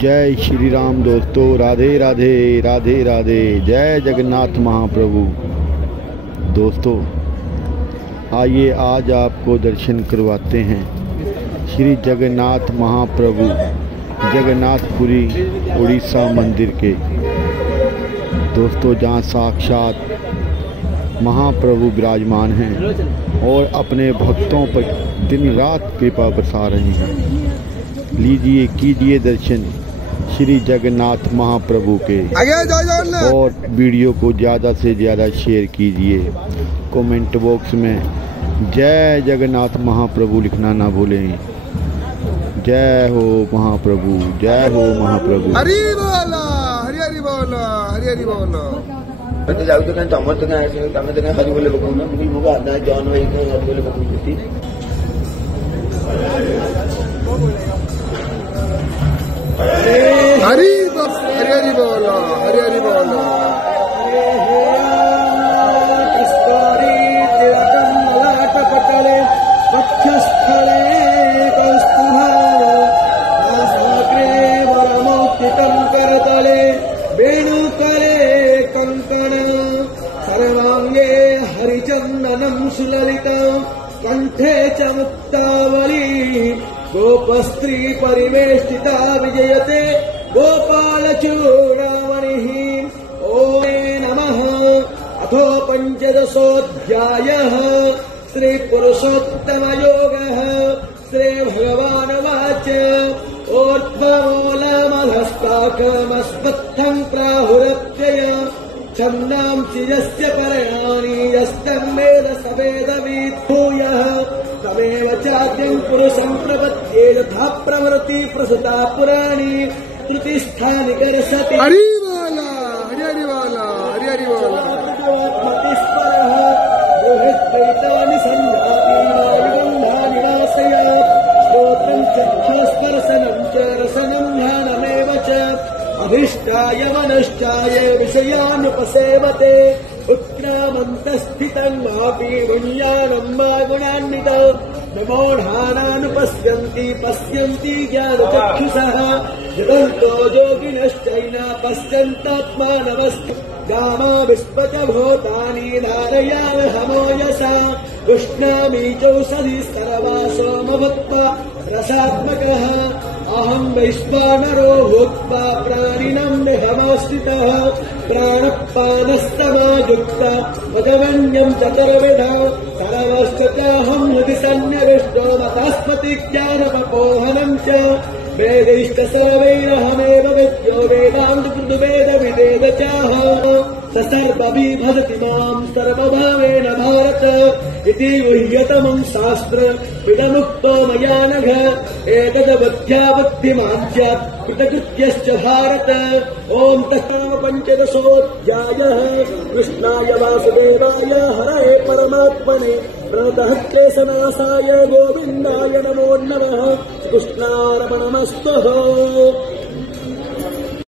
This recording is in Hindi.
जय श्री राम दोस्तों, राधे राधे राधे राधे। जय जगन्नाथ महाप्रभु। दोस्तों आइए आज आपको दर्शन करवाते हैं श्री जगन्नाथ महाप्रभु जगन्नाथपुरी उड़ीसा मंदिर के। दोस्तों जहाँ साक्षात महाप्रभु विराजमान हैं और अपने भक्तों पर दिन रात कृपा बरसा रहे हैं। लीजिए कीजिए दर्शन श्री जगन्नाथ महाप्रभु के और वीडियो को ज़्यादा से ज़्यादा शेयर कीजिए। कमेंट बॉक्स में जय जगन्नाथ महाप्रभु लिखना ना भूलें। जय हो महाप्रभु, जय हो महाप्रभु। हरि बोला, हरि हरि बोला, हरि हरि बोला। तो जाऊ तो कहीं तमर तो कहीं तमर तो कहीं हरि बोले बकूँ ना मुझे मुझे आना जॉन भाई कहीं हरि बोले बकूँ होती। हरि हरि बोला, हरि हरि बोला। कस्तूरी तिलकम ललाट पटले वक्षस्थले कौस्तुभा नासाग्रे वरमौक्तिकं करतले वेणुकले कंकण सर्वांगे हरिचंदनं सुललितं कंठे च मुक्तावली गोपस्त्री परिवेष्टिता विजयते गोपालचूडामणिः। ओम नमः। अथो पंचदशोऽध्यायः श्रीपुरुषोत्तमयोगः। श्रीभगवानुवाच ऊर्ध्वमूलमधस्ताकमस्मत्थं प्राहुरत्यय छन्दांसि यस्य परयाणि यस्तं वेद स वेदविद् भूयः तमेव चाद्यं पुरुषं प्रपद्ये यथा प्रवृत्ति प्रसृता पुराणी त्रुतिस्थानि कर्षति। हरि बोला, हरि हरि बोला, हरि हरि बोला। मतिस्परः बृहद्वैतानि सन्धाति वायुगन्धानि नाशयात् श्रोत्रं चक्षुस्पर्शनं च रसनं ध्यानमेव च अभिष्टाय मनश्चाय विषयानुपसेवते उत्क्रामन्तस्थितं वापि गुण्यानं वा गुणान्वितं नमोढानानुपश्यन्ति पश्यन्ति ज्ञानचक्षुषः यदन्तो योगिनश्चैन पश्यन्तात्मानमस्तु गामा विस्पच भूतानि धारयामहमो यसा उष्णामि चौषधि सर्वा सोमभूत्वा रसात्मकः अहं वैश्वानरो भूत्वा प्राणिनं देहमाश्रितः प्राणपानस्तमायुक्ता पदवन्यं चतुर्विधा सर्वश्च चाहं हृदि सन्निविष्टो मतास्मति ज्ञानमपोहनं च वेदैश्च सर्वैरहमेव विद्यो वेदान्तकृतवेदविदेव चाहम् स सर्वविभजति मां सर्वभावेन भारत इति गुह्यतमं शास्त्रमिदमुक्तो मया नघ एतद्बुद्ध्या बुद्धिमान् स्यात् कृतकृत्यश्च भारत। ॐ तस्मै पञ्चदशोऽध्यायः कृष्णाय वासुदेवाय हरये परमात्मने प्रणतः क्लेशनाशाय गोविन्दाय नमो नमः। कृष्णार्पणमस्तु।